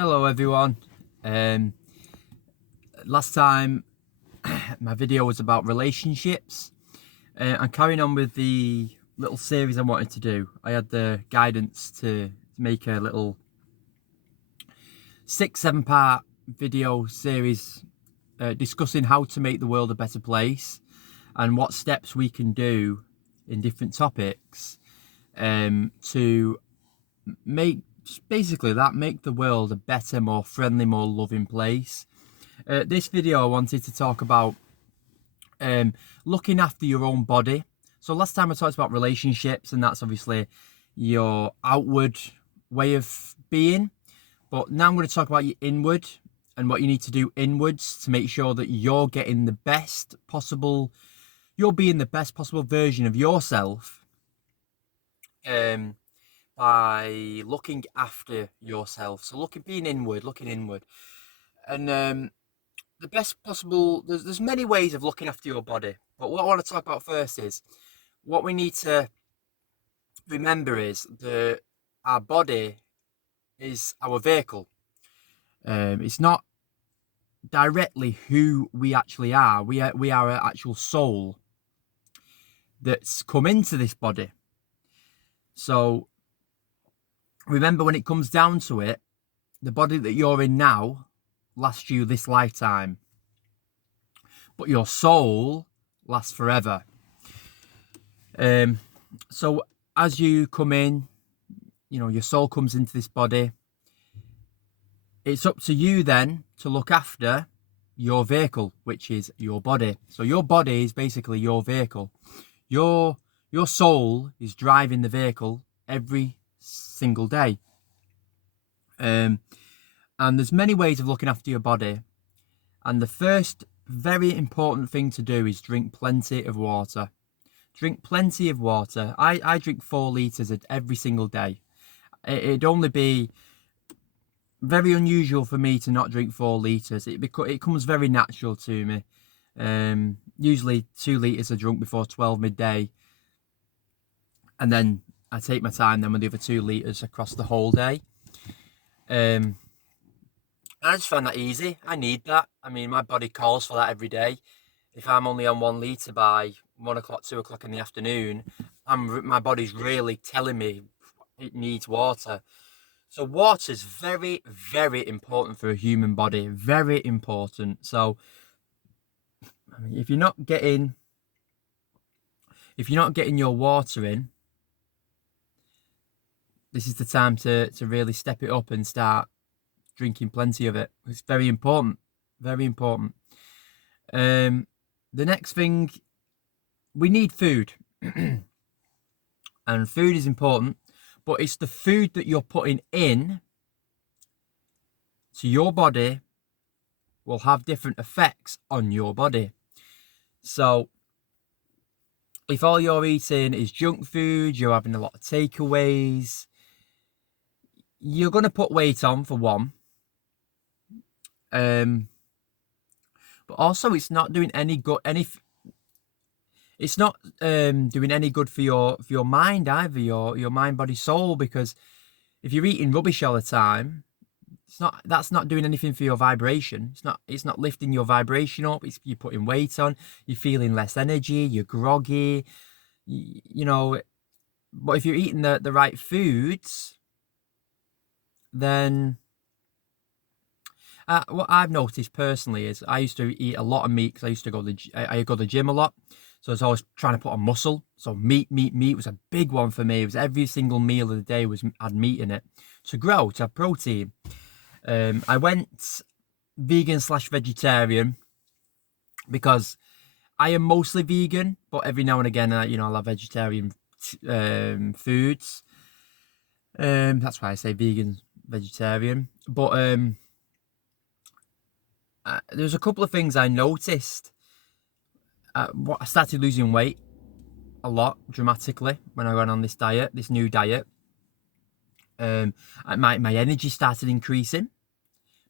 Hello everyone. Last time my video was about relationships. I'm carrying on with the little series I wanted to do. I had the guidance to make a little 6-7 part video series discussing how to make the world a better place and what steps we can do in different topics to make the world a better, more friendly, more loving place. This video I wanted to talk about looking after your own body. So last time I talked about relationships, and that's obviously your outward way of being. But now I'm going to talk about your inward and what you need to do inwards to make sure that you're getting the best possible, you're being the best possible version of yourself by looking after yourself. So being inward, looking inward. And the best possible, there's many ways of looking after your body. But what I want to talk about first is what we need to remember is that our body is our vehicle. It's not directly who we actually are. We are an actual soul that's come into this body. So remember, when it comes down to it, the body that you're in now lasts you this lifetime, but your soul lasts forever. So as you come in, your soul comes into this body. It's up to you then to look after your vehicle, which is your body. So your body is basically your vehicle. Your soul is driving the vehicle every single day. And there's many ways of looking after your body. And the first very important thing to do is drink plenty of water. Drink plenty of water. I drink 4 litres every single day. It'd only be very unusual for me to not drink 4 litres. It comes very natural to me. Usually 2 litres are drunk before 12 midday. And then I take my time then with the other 2 litres across the whole day. I just find that easy. I need that. I mean, my body calls for that every day. If I'm only on 1 litre by 1 o'clock, 2 o'clock in the afternoon, my body's really telling me it needs water. So water is very, very important for a human body. Very important. So if you're not getting your water in, this is the time to really step it up and start drinking plenty of it. It's very important. Very important. The next thing, we need food. And food is important, but it's the food that you're putting in to your body will have different effects on your body. So if all you're eating is junk food, you're having a lot of takeaways, you're going to put weight on, for one. But also it's not doing any good. It's not doing any good for your mind either. Your mind, body, soul. Because if you're eating rubbish all the time, that's not doing anything for your vibration. It's not lifting your vibration up. You're putting weight on. You're feeling less energy. You're groggy. But if you're eating the right foods, then what I've noticed personally is I used to eat a lot of meat because I used to I go to the gym a lot. So I was always trying to put on muscle. So meat was a big one for me. It was every single meal of the day had meat in it to grow, to have protein. I went vegan/vegetarian because I am mostly vegan, but every now and again, I'll have vegetarian foods. That's why I say vegan/vegetarian. But there's a couple of things I noticed. I started losing weight a lot, dramatically, when I went on this new diet. My energy started increasing.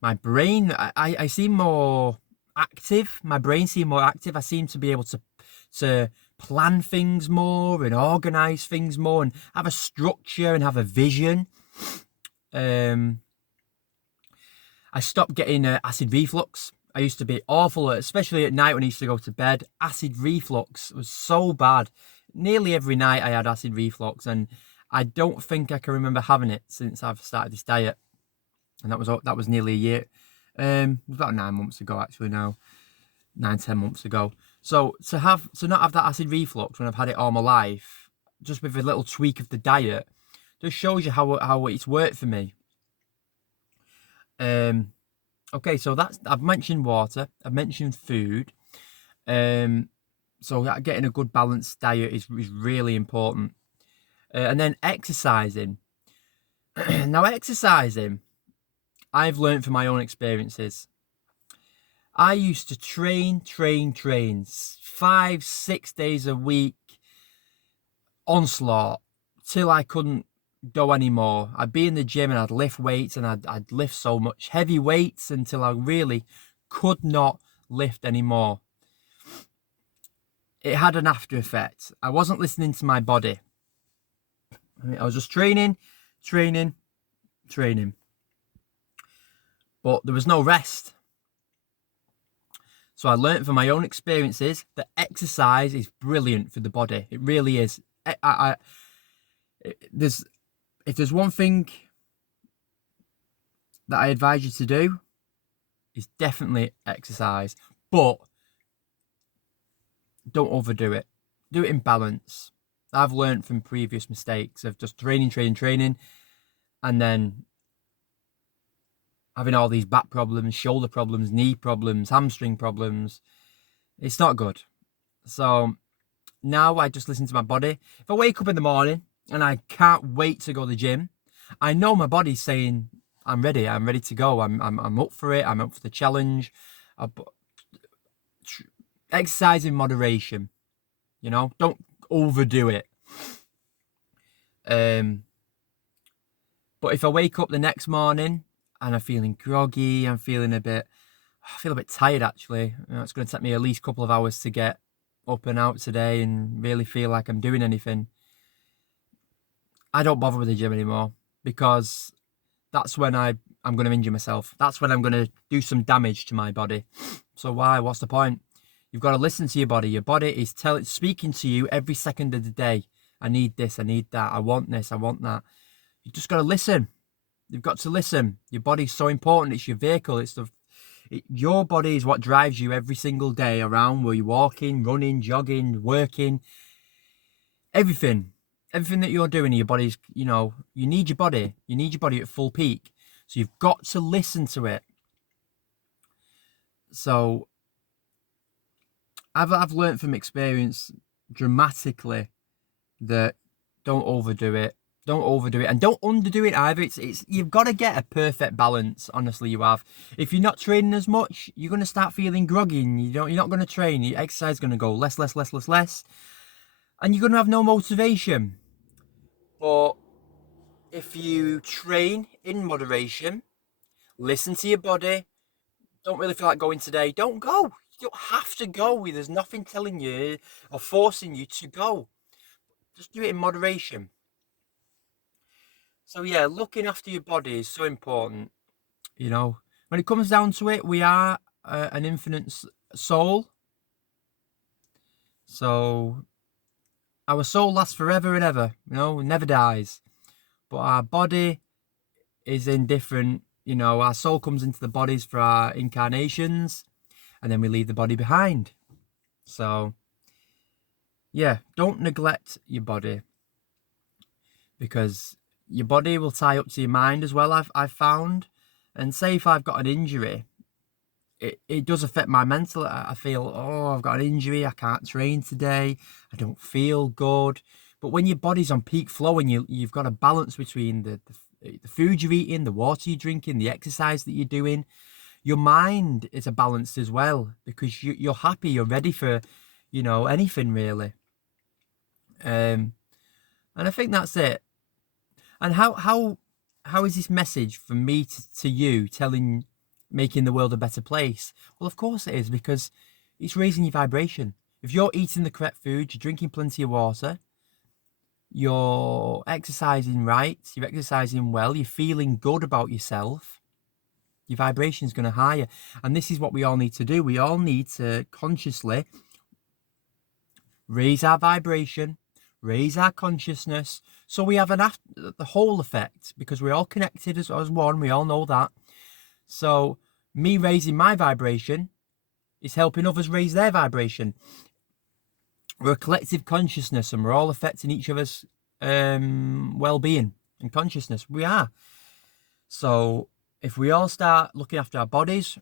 My brain, I seem more active. My brain seemed more active. I seem to be able to plan things more and organise things more and have a structure and have a vision. I stopped getting acid reflux. I used to be awful, especially at night when I used to go to bed. Acid reflux was so bad. Nearly every night I had acid reflux, and I don't think I can remember having it since I've started this diet. And that was nearly a year. It was about 9 months ago, actually. Now, 9-10 months ago. So to not have that acid reflux when I've had it all my life, just with a little tweak of the diet, just shows you how it's worked for me. Okay, so I've mentioned water, I've mentioned food. So getting a good balanced diet is really important. And then exercising. Now, exercising, I've learned from my own experiences. I used to train 5-6 days a week, onslaught, till I couldn't go anymore. I'd be in the gym and I'd lift weights, and I'd lift so much heavy weights until I really could not lift anymore. It had an after effect. I wasn't listening to my body. I was just training. But there was no rest. So I learned from my own experiences that exercise is brilliant for the body. It really is. If there's one thing that I advise you to do, is definitely exercise. But don't overdo it. Do it in balance. I've learned from previous mistakes of just training, and then having all these back problems, shoulder problems, knee problems, hamstring problems. It's not good. So now I just listen to my body. If I wake up in the morning and I can't wait to go to the gym, I know my body's saying, I'm ready to go. I'm up for it. I'm up for the challenge. Exercise in moderation. Don't overdo it. But if I wake up the next morning and I'm feeling groggy, I feel a bit tired, actually. It's going to take me at least a couple of hours to get up and out today and really feel like I'm doing anything. I don't bother with the gym anymore, because that's when I'm going to injure myself. That's when I'm going to do some damage to my body. So why? What's the point? You've got to listen to your body. Your body is speaking to you every second of the day. I need this, I need that, I want this, I want that. You just got to listen. You've got to listen. Your body's so important. It's your vehicle. Your body is what drives you every single day around, where you're walking, running, jogging, working. Everything that you're doing, your body's, you need your body. You need your body at full peak. So you've got to listen to it. So I've learned from experience dramatically that don't overdo it, and don't underdo it either. It's you've got to get a perfect balance. Honestly, you have. If you're not training as much, you're going to start feeling groggy, and you're not going to train. Your exercise is going to go less, and you're going to have no motivation. But if you train in moderation, listen to your body. Don't really feel like going today, don't go. You don't have to go. There's nothing telling you or forcing you to go. Just do it in moderation. So yeah, looking after your body is so important. When it comes down to it, we are an infinite soul. So our soul lasts forever and ever. It never dies. But our body is indifferent. Our soul comes into the bodies for our incarnations, and then we leave the body behind. So yeah, don't neglect your body, because your body will tie up to your mind as well, I've found. And say if I've got an injury, it does affect my mental. I feel, I've got an injury, I can't train today, I don't feel good. But when your body's on peak flow and you've got a balance between the food you're eating, the water you're drinking, the exercise that you're doing, your mind is balanced as well, because you're happy, you're ready for, anything really. And I think that's it. And how is this message from me to you, making the world a better place? Well, of course it is, because it's raising your vibration. If you're eating the correct food, you're drinking plenty of water, you're exercising right, you're exercising well, you're feeling good about yourself, Your vibration is going to higher. And this is what we all need to do. We all need to consciously raise our vibration, raise our consciousness, so we have the whole effect, because we're all connected as one. We all know that. So me raising my vibration is helping others raise their vibration. We're a collective consciousness, and we're all affecting each other's well-being and consciousness. We are. So if we all start looking after our bodies,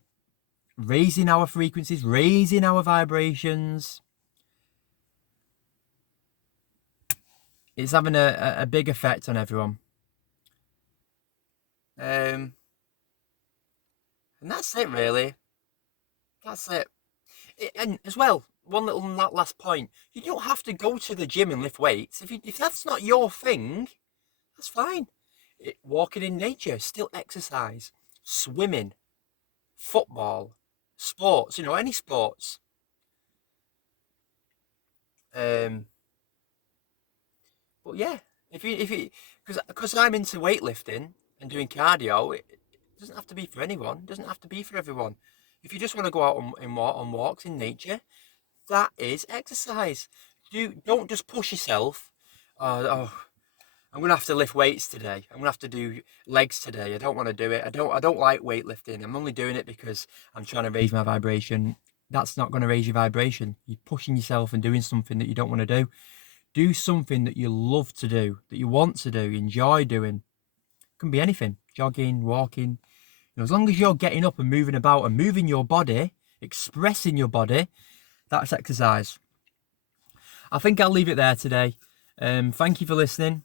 raising our frequencies, raising our vibrations, it's having a big effect on everyone. And that's it, really. That's it. And as well, one little last point, you don't have to go to the gym and lift weights. If that's not your thing, that's fine. Walking in nature, still exercise. Swimming, football, sports, any sports. But yeah, because I'm into weightlifting and doing cardio, it doesn't have to be for anyone. It doesn't have to be for everyone. If you just want to go out on walks in nature, that is exercise. Don't just push yourself. I'm gonna have to lift weights today. I'm gonna have to do legs today. I don't want to do it. I don't like weightlifting. I'm only doing it because I'm trying to raise my vibration. That's not going to raise your vibration. You're pushing yourself and doing something that you don't want to do. Do something that you love to do, that you want to do, enjoy doing. It can be anything. Jogging, walking. As long as you're getting up and moving about and moving your body, expressing your body, that's exercise. I think I'll leave it there today. Thank you for listening.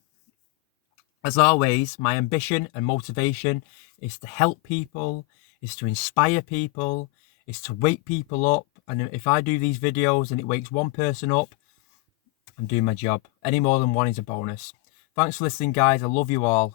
As always, my ambition and motivation is to help people, is to inspire people, is to wake people up. And if I do these videos and it wakes one person up, I'm doing my job. Any more than one is a bonus. Thanks for listening, guys. I love you all.